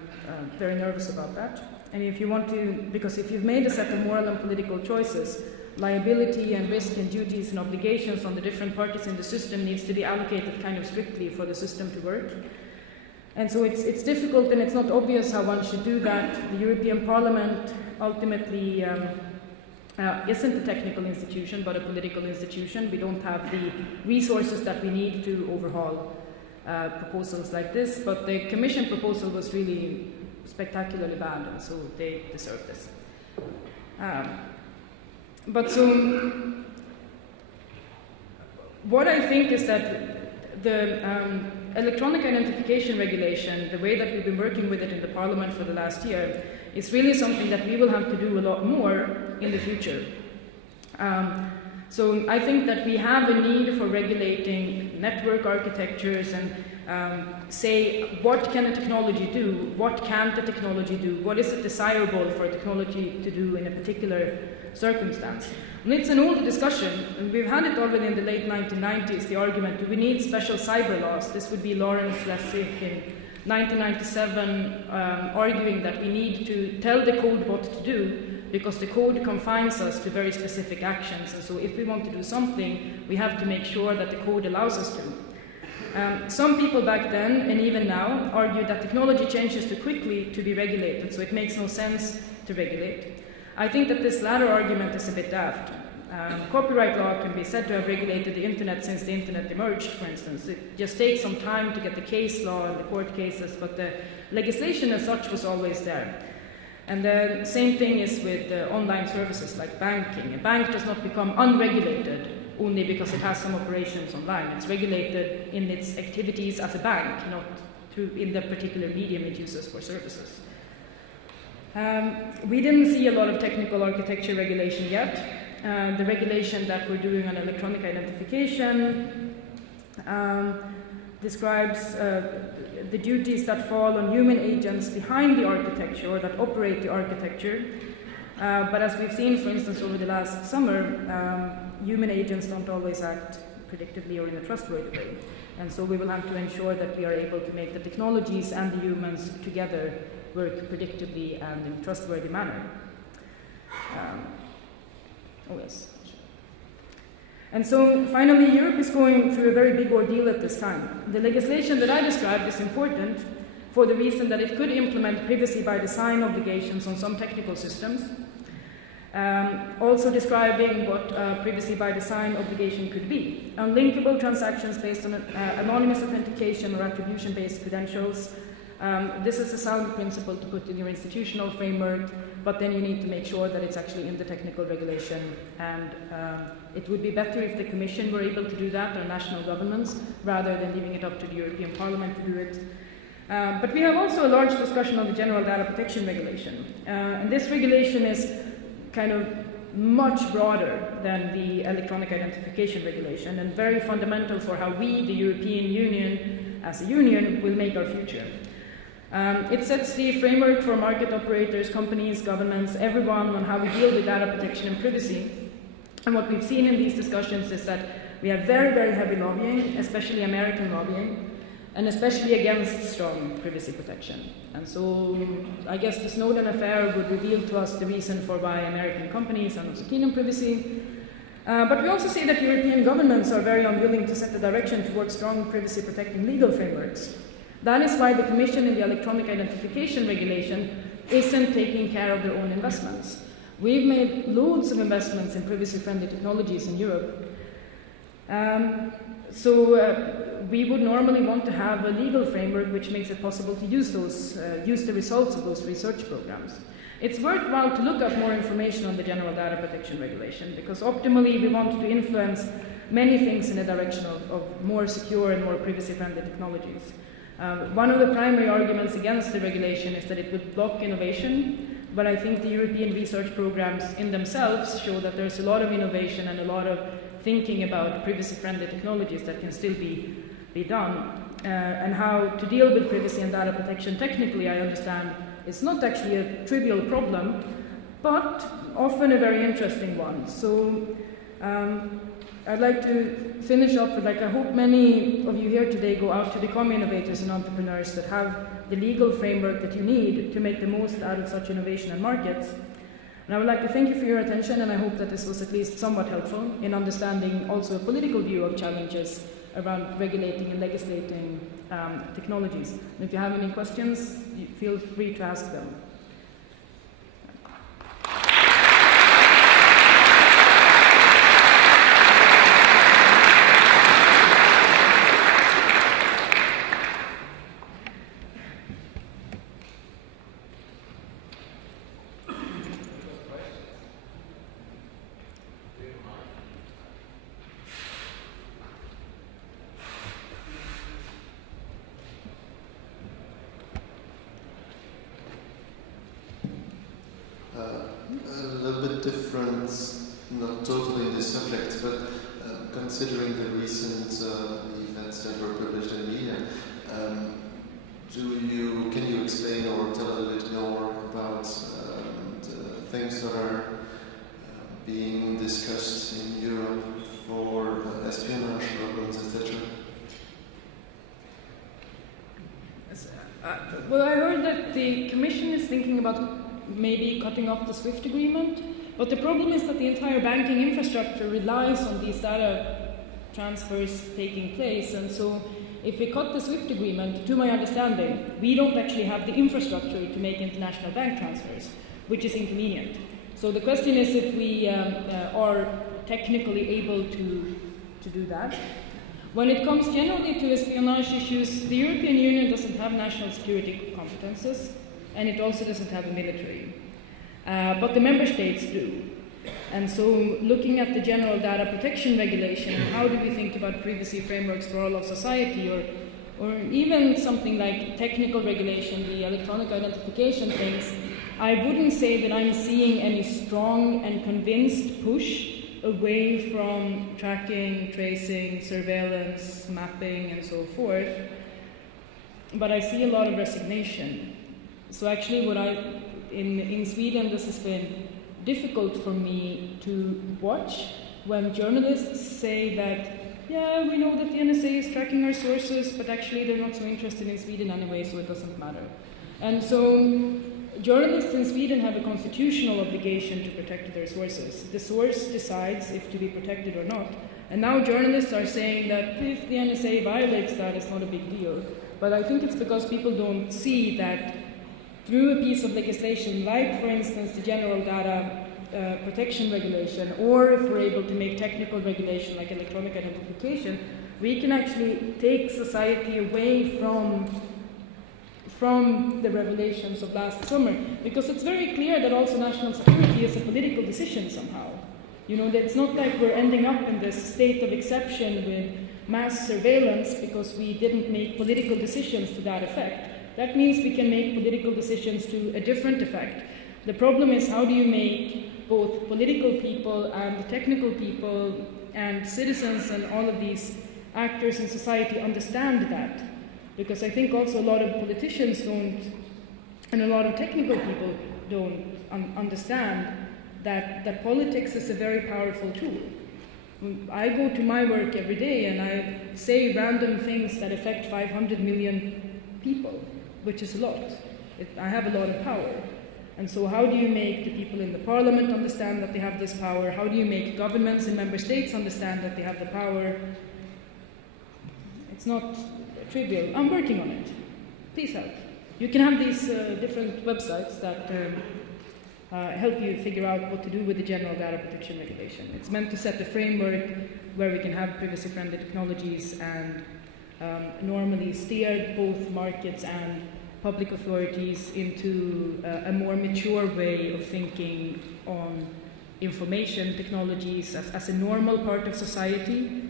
very nervous about that. And if you want to, because if you've made a set of moral and political choices, liability and risk and duties and obligations on the different parties in the system needs to be allocated kind of strictly for the system to work. And so it's difficult and it's not obvious how one should do that. The European Parliament ultimately isn't a technical institution but a political institution. We don't have the resources that we need to overhaul proposals like this, but the Commission proposal was really spectacularly bad, and so they deserve this. But so, what I think is that the electronic identification regulation, the way that we've been working with it in the Parliament for the last year, is really something that we will have to do a lot more in the future. So I think that we have a need for regulating network architectures and say, what can a technology do? What can't a technology do? What is it desirable for a technology to do in a particular circumstance? And it's an old discussion, and we've had it already in the late 1990s, the argument, do we need special cyber laws? This would be Lawrence Lessig in 1997 arguing that we need to tell the code what to do because the code confines us to very specific actions, and so if we want to do something, we have to make sure that the code allows us to. Some people back then, and even now, argue that technology changes too quickly to be regulated, so it makes no sense to regulate. I think that this latter argument is a bit daft. Copyright law can be said to have regulated the internet since the internet emerged, for instance. It just takes some time to get the case law and the court cases, but the legislation as such was always there. And the same thing is with online services like banking. A bank does not become unregulated only because it has some operations online. It's regulated in its activities as a bank, not in the particular medium it uses for services. We didn't see a lot of technical architecture regulation yet. The regulation that we're doing on electronic identification describes the duties that fall on human agents behind the architecture or that operate the architecture. But as we've seen, for instance, over the last summer, human agents don't always act predictably or in a trustworthy way. And so we will have to ensure that we are able to make the technologies and the humans together work predictably and in a trustworthy manner. Oh yes. And so finally, Europe is going through a very big ordeal at this time. The legislation that I described is important for the reason that it could implement privacy by design obligations on some technical systems. Also describing what privacy by design obligation could be. Unlinkable transactions based on anonymous authentication or attribution-based credentials. This is a sound principle to put in your institutional framework, but then you need to make sure that it's actually in the technical regulation. And it would be better if the Commission were able to do that, or national governments, rather than leaving it up to the European Parliament to do it. But we have also a large discussion on the General Data Protection Regulation. And this regulation is kind of much broader than the Electronic Identification Regulation and very fundamental for how we, the European Union, as a union, will make our future. It sets the framework for market operators, companies, governments, everyone on how we deal with data protection and privacy. And what we've seen in these discussions is that we have very, very heavy lobbying, especially American lobbying, and especially against strong privacy protection. And so I guess the Snowden affair would reveal to us the reason for why American companies are not so keen on privacy. But we also see that European governments are very unwilling to set the direction towards strong privacy protecting legal frameworks. That is why the Commission in the Electronic Identification Regulation isn't taking care of their own investments. We've made loads of investments in privacy-friendly technologies in Europe. We would normally want to have a legal framework which makes it possible to use the results of those research programs. It's worthwhile to look up more information on the General Data Protection Regulation, because optimally we want to influence many things in the direction of more secure and more privacy-friendly technologies. One of the primary arguments against the regulation is that it would block innovation, but I think the European research programs in themselves show that there's a lot of innovation and a lot of thinking about privacy-friendly technologies that can still be done. And how to deal with privacy and data protection technically, I understand, is not actually a trivial problem, but often a very interesting one. So I'd like to finish up with, I hope many of you here today go out to become innovators and entrepreneurs that have the legal framework that you need to make the most out of such innovation and markets. And I would like to thank you for your attention, and I hope that this was at least somewhat helpful in understanding also a political view of challenges around regulating and legislating technologies. And if you have any questions, feel free to ask them. A little bit different, not totally in this subject, but considering the recent events that were published in media, can you explain or tell a little bit more about the things that are being discussed in Europe for espionage problems, etc.? Well, I heard that the Commission is thinking about maybe cutting off the SWIFT agreement, but the problem is that the entire banking infrastructure relies on these data transfers taking place, and so if we cut the SWIFT agreement, to my understanding, we don't actually have the infrastructure to make international bank transfers, which is inconvenient. So the question is if we are technically able to do that. When it comes generally to espionage issues, the European Union doesn't have national security competences, and it also doesn't have a military. But the member states do. And so looking at the General Data Protection Regulation, how do we think about privacy frameworks for all of society, or even something like technical regulation, the electronic identification things, I wouldn't say that I'm seeing any strong and convinced push away from tracking, tracing, surveillance, mapping, and so forth. But I see a lot of resignation. So actually in Sweden, this has been difficult for me to watch when journalists say that, yeah, we know that the NSA is tracking our sources, but actually they're not so interested in Sweden anyway, so it doesn't matter. And so journalists in Sweden have a constitutional obligation to protect their sources. The source decides if to be protected or not. And now journalists are saying that if the NSA violates that, it's not a big deal. But I think it's because people don't see that through a piece of legislation, like, for instance, the General Data Protection Regulation, or if we're able to make technical regulation like electronic identification, we can actually take society away from the revelations of last summer. Because it's very clear that also national security is a political decision somehow. You know, that it's not like we're ending up in this state of exception with mass surveillance because we didn't make political decisions to that effect. That means we can make political decisions to a different effect. The problem is, how do you make both political people and technical people and citizens and all of these actors in society understand that? Because I think also a lot of politicians don't, and a lot of technical people don't understand that politics is a very powerful tool. I go to my work every day and I say random things that affect 500 million people, which is a lot. I have a lot of power. And so how do you make the people in the parliament understand that they have this power? How do you make governments in member states understand that they have the power? It's not trivial. I'm working on it. Please help. You can have these different websites that help you figure out what to do with the General Data Protection Regulation. It's meant to set a framework where we can have privacy-friendly technologies and normally steer both markets and public authorities into a more mature way of thinking on information technologies as a normal part of society,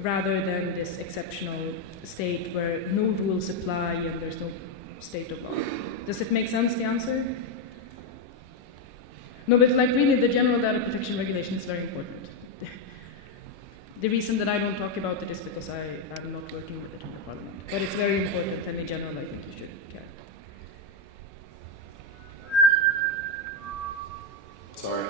rather than this exceptional state where no rules apply and there's no state of law. Does it make sense, the answer? No, but like really the General Data Protection Regulation is very important. The reason that I don't talk about it is because I'm not working with it in the Parliament. But it's very important, and in general I think you should care. Sorry.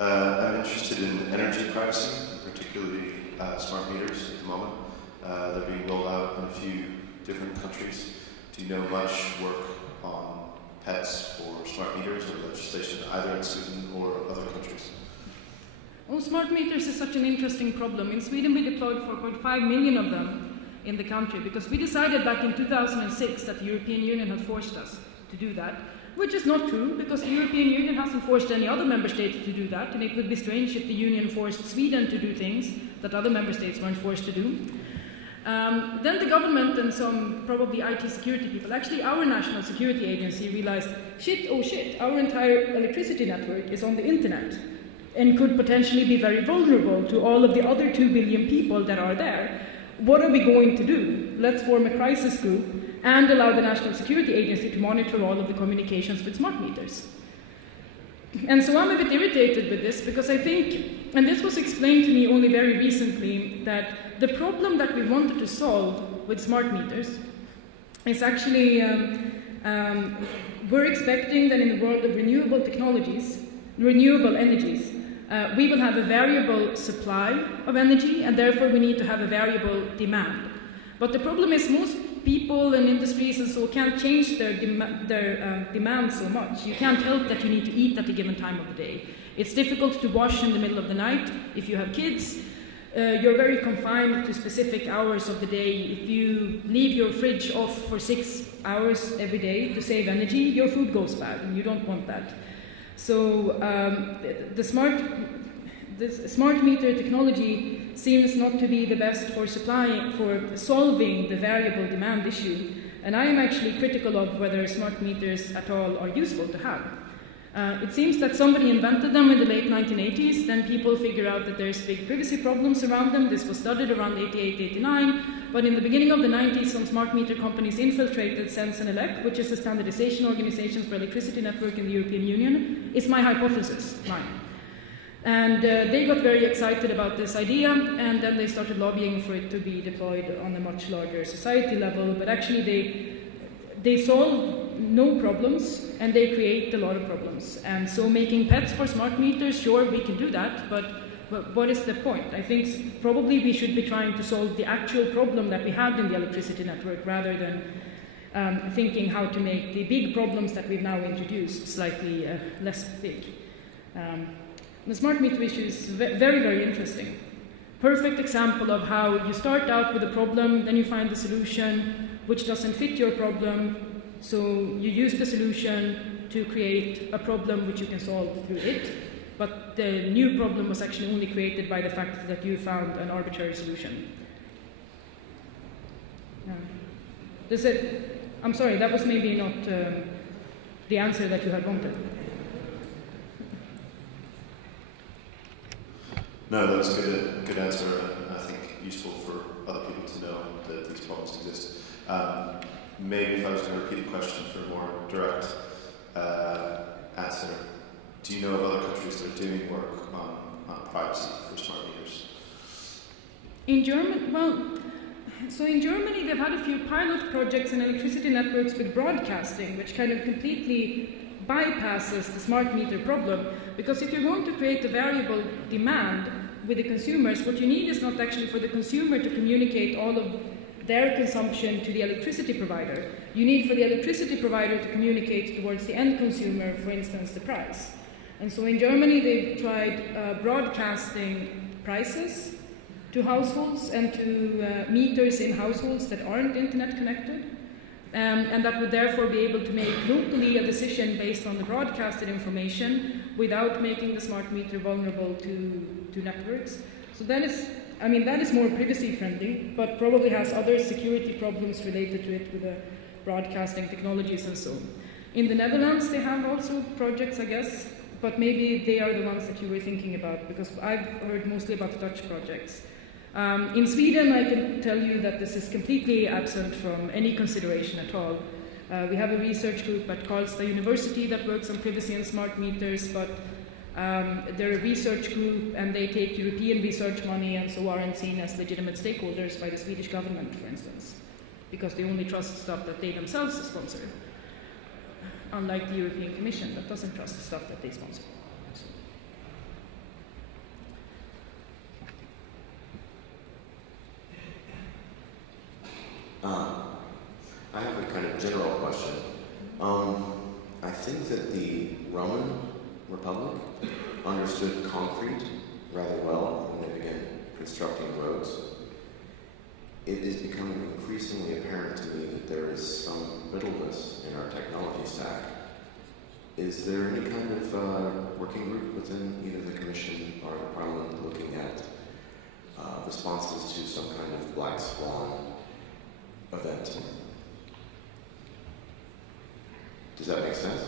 I'm interested in energy privacy, particularly smart meters at the moment. They're being rolled out in a few different countries. Do you know much work on pets for smart meters or legislation either in Sweden or other countries? Oh, smart meters is such an interesting problem. In Sweden we deployed 4.5 million of them in the country because we decided back in 2006 that the European Union had forced us to do that, which is not true because the European Union hasn't forced any other member state to do that, and it would be strange if the Union forced Sweden to do things that other member states weren't forced to do. Then the government and some probably IT security people, actually our national security agency realized, shit, oh shit, our entire electricity network is on the internet. and could potentially be very vulnerable to all of the other 2 billion people that are there. What are we going to do? Let's form a crisis group and allow the National Security Agency to monitor all of the communications with smart meters. And so I'm a bit irritated with this because I think, and this was explained to me only very recently, that the problem that we wanted to solve with smart meters is actually, we're expecting that in the world of renewable technologies, renewable energies, we will have a variable supply of energy, and therefore we need to have a variable demand. But the problem is most people and industries and so can't change their demand so much. You can't help that you need to eat at a given time of the day. It's difficult to wash in the middle of the night if you have kids. You're very confined to specific hours of the day. If you leave your fridge off for 6 hours every day to save energy, your food goes bad, and you don't want that. So the smart meter technology seems not to be the best for solving the variable demand issue. And I am actually critical of whether smart meters at all are useful to have. It seems that somebody invented them in the late 1980s, then people figure out that there's big privacy problems around them. This was studied around 88, 89, but in the beginning of the 90s, some smart meter companies infiltrated Sense and Elec, which is the standardization organization for electricity network in the European Union. It's my hypothesis, mine. And they got very excited about this idea, and then they started lobbying for it to be deployed on a much larger society level, but actually they solve no problems, and they create a lot of problems. And so making pets for smart meters, sure, we can do that, but what is the point? I think probably we should be trying to solve the actual problem that we had in the electricity network rather than thinking how to make the big problems that we've now introduced slightly less big. The smart meter issue is very, very interesting. Perfect example of how you start out with a problem, then you find the solution, which doesn't fit your problem, so you use the solution to create a problem which you can solve through it, but the new problem was actually only created by the fact that you found an arbitrary solution. I'm sorry, that was maybe not the answer that you had wanted. No, that was a good answer, and I think useful for other people to know that these problems exist. Maybe if I was going to repeat the question for a more direct answer, do you know of other countries that are doing work on privacy for smart meters? In Germany, in Germany they've had a few pilot projects in electricity networks with broadcasting, which kind of completely bypasses the smart meter problem, because if you're going to create a variable demand with the consumers, what you need is not actually for the consumer to communicate all of their consumption to the electricity provider. You need for the electricity provider to communicate towards the end consumer, for instance, the price. And so in Germany, they've tried broadcasting prices to households and to meters in households that aren't internet connected, and that would therefore be able to make locally a decision based on the broadcasted information without making the smart meter vulnerable to networks. So that is more privacy friendly, but probably has other security problems related to it with the broadcasting technologies and so on. In the Netherlands, they have also projects, I guess, but maybe they are the ones that you were thinking about, because I've heard mostly about the Dutch projects. In Sweden, I can tell you that this is completely absent from any consideration at all. We have a research group at Karlstad University that works on privacy and smart meters, but they're a research group and they take European research money and so aren't seen as legitimate stakeholders by the Swedish government, for instance, because they only trust stuff that they themselves sponsor, unlike the European Commission that doesn't trust the stuff that they sponsor. I have a kind of general question. I think that the Roman Republic understood concrete rather well when they began constructing roads. It is becoming increasingly apparent to me that there is some brittleness in our technology stack. Is there any kind of working group within either the Commission or the Parliament looking at responses to some kind of black swan event? Does that make sense?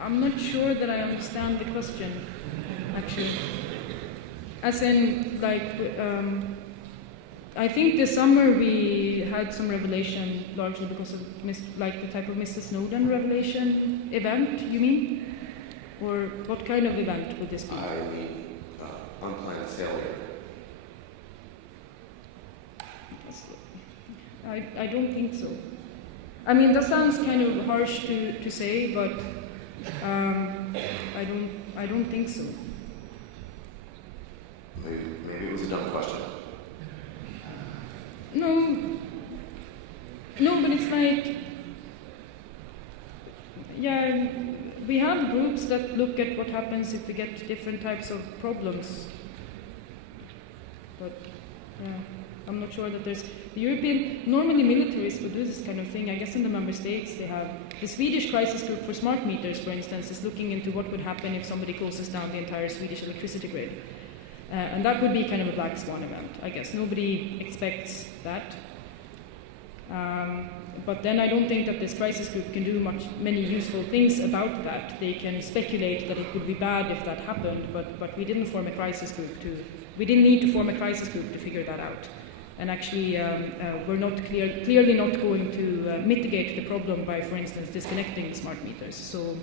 I'm not sure that I understand the question. actually. As in, like, I think this summer we had some revelation, largely because of like the type of Mr. Snowden revelation event, you mean? Or what kind of event would this be? I mean, unplanned failure. I don't think so. I mean, that sounds kind of harsh to say, but I don't think so. Maybe it was a dumb question. No, but it's like, yeah, we have groups that look at what happens if we get different types of problems. But yeah, I'm not sure that there's the European, normally militaries would do this kind of thing. I guess in the member states they have, the Swedish crisis group for smart meters, for instance, is looking into what would happen if somebody closes down the entire Swedish electricity grid. And that would be kind of a black swan event, I guess. Nobody expects that. But then I don't think that this crisis group can do many useful things about that. They can speculate that it would be bad if that happened, but we didn't form a crisis group we didn't need to form a crisis group to figure that out. And actually, we're not clearly not going to mitigate the problem by, for instance, disconnecting smart meters. So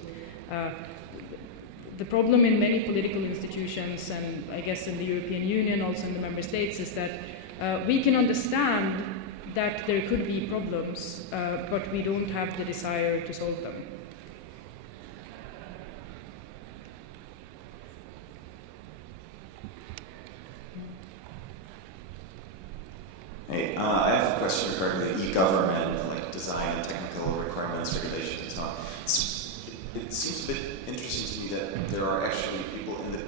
the problem in many political institutions, and I guess in the European Union, also in the member states, is that we can understand that there could be problems, but we don't have the desire to solve them. Hey, I have a question regarding the e-government, like design and technical requirements, regulations, and so on. It seems a bit interesting to me that there are actually people in the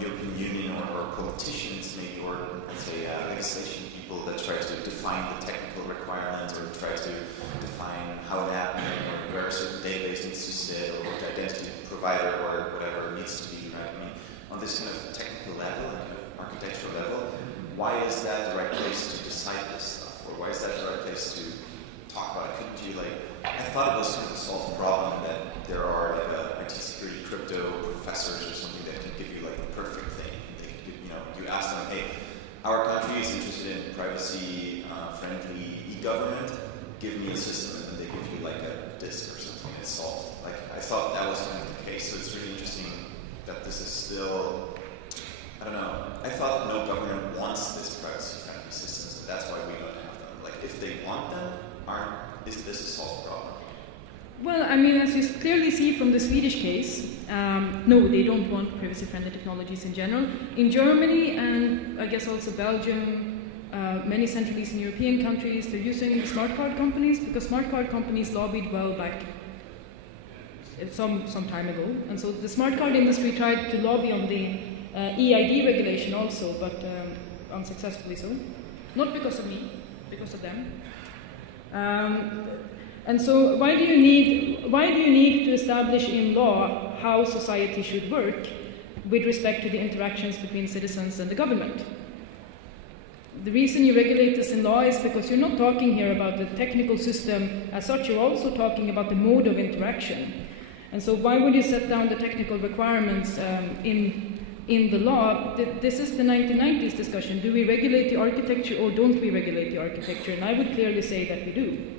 European Union or politicians maybe, or let's say legislation people that try to define the technical requirements or try to define how an app or where a certain database needs to sit or what identity provider or whatever needs to be, right? I mean, on this kind of technical level and kind of architectural level, why is that the right place to decide this stuff? Or why is that the right place to talk about it? Couldn't you I thought it was kind of a solved problem that there are IT security crypto professors or something that can give you the perfect thing. They can give, you ask them, hey, our country is interested in privacy friendly e-government, give me a system, and then they give you a disk or something and it's solved. I thought that was kind of the case, so it's really interesting that this is still, I don't know, I thought no government wants this privacy friendly system, so that's why we don't have them. If they want them, is this a solved problem? Well, I mean, as you clearly see from the Swedish case, no, they don't want privacy-friendly technologies in general. In Germany and I guess also Belgium, many Central Eastern European countries, they're using smart card companies because smart card companies lobbied well back some time ago. And so the smart card industry tried to lobby on the EID regulation also, but unsuccessfully so. Not because of me, because of them. And so why do you need to establish in law how society should work with respect to the interactions between citizens and the government? The reason you regulate this in law is because you're not talking here about the technical system as such, you're also talking about the mode of interaction. And so why would you set down the technical requirements in the law? This is the 1990s discussion. Do we regulate the architecture or don't we regulate the architecture? And I would clearly say that we do.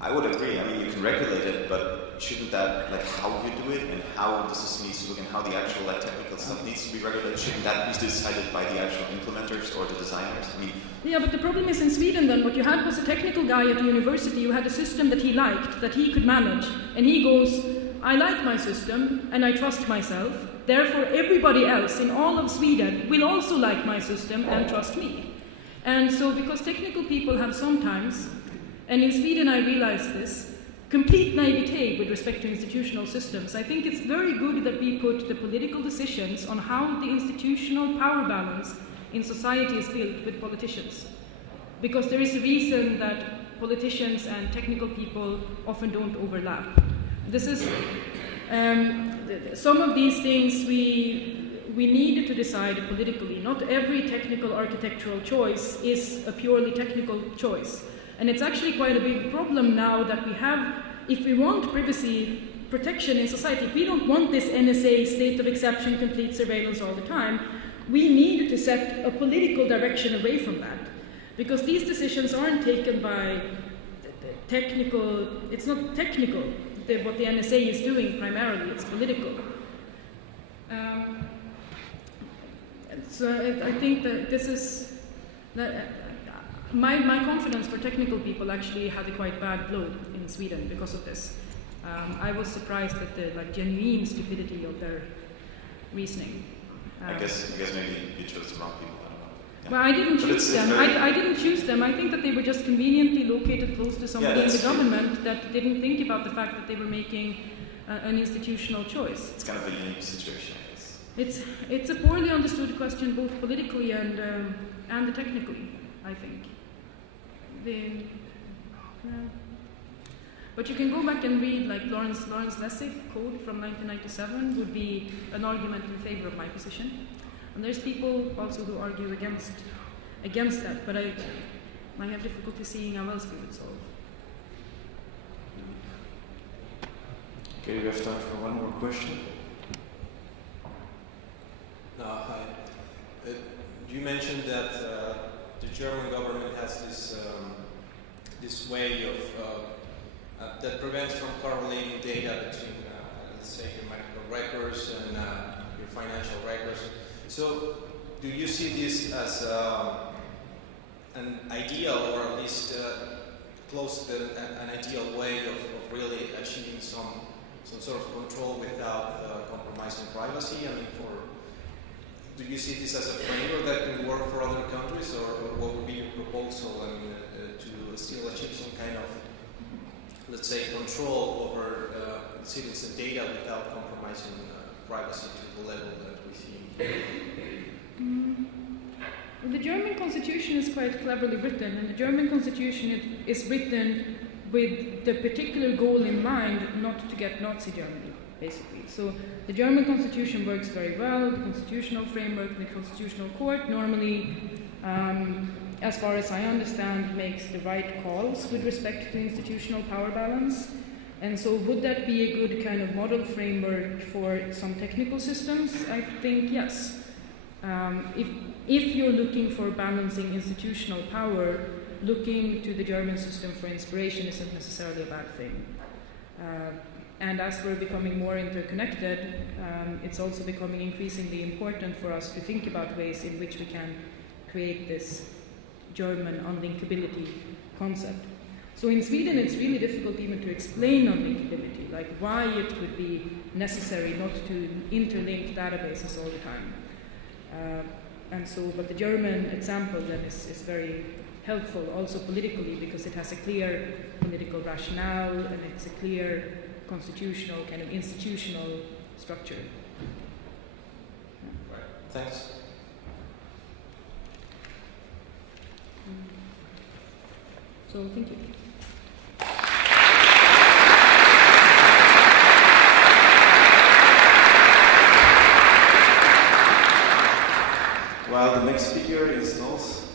I would agree. I mean, you can regulate it, but shouldn't that, how you do it and how the system needs to look and how the actual technical stuff needs to be regulated, shouldn't that be decided by the actual implementers or the designers? I mean, yeah, but the problem is in Sweden then, what you had was a technical guy at the university who had a system that he liked, that he could manage, and he goes, I like my system and I trust myself, therefore everybody else in all of Sweden will also like my system and trust me. And so because technical people have sometimes, and in Sweden I realized this, complete naivete with respect to institutional systems. I think it's very good that we put the political decisions on how the institutional power balance in society is built with politicians. Because there is a reason that politicians and technical people often don't overlap. This is, some of these things we need to decide politically. Not every technical architectural choice is a purely technical choice. And it's actually quite a big problem now that we have, if we want privacy protection in society. We don't want this NSA state of exception, complete surveillance all the time. We need to set a political direction away from that, because these decisions aren't taken by technical, it's not technical, what the NSA is doing primarily, it's political. So I think that this is, my confidence for technical people actually had a quite bad blow in Sweden because of this. I was surprised at the genuine stupidity of their reasoning. I guess maybe you chose the wrong people. I don't know. Yeah. Well, I didn't choose them. I didn't choose them. I think that they were just conveniently located close to somebody in the government that didn't think about the fact that they were making an institutional choice. It's kind of a unique situation, I guess. It's a poorly understood question, both politically and technically, I think. But you can go back and read Lawrence Lessig code from 1997 would be an argument in favor of my position. And there's people also who argue against that, but I have difficulty seeing how else we would solve. Okay, we have time for one more question. Hi. You mentioned that the German government has this way of that prevents from correlating data between, let's say, your medical records and your financial records. So, do you see this as an ideal, or at least close to an ideal way of really achieving some sort of control without compromising privacy? I mean, do you see this as a framework that can work for other countries, or what would be your proposal to still achieve some kind of, let's say, control over citizen data without compromising privacy to the level that we see? The German constitution is quite cleverly written, and the German constitution is written with the particular goal in mind, not to get Nazi Germany, basically. So the German constitution works very well. The constitutional framework, the constitutional court normally, as far as I understand, makes the right calls with respect to institutional power balance. And so would that be a good kind of model framework for some technical systems? I think yes. If you're looking for balancing institutional power, looking to the German system for inspiration isn't necessarily a bad thing. And as we're becoming more interconnected, it's also becoming increasingly important for us to think about ways in which we can create this German unlinkability concept. So in Sweden, it's really difficult even to explain unlinkability, like why it would be necessary not to interlink databases all the time. But the German example then is very helpful also politically, because it has a clear political rationale and it's a clear constitutional, kind of institutional structure. Right. Thanks. So thank you. While the next speaker is Nols,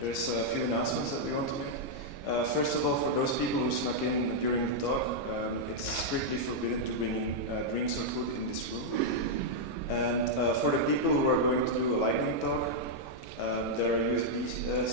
there's a few announcements that we want to make. First of all, for those people who snuck in during the talk, it's strictly forbidden to bring in drinks or food in this room. And for the people who are going to do a lightning talk, there are USB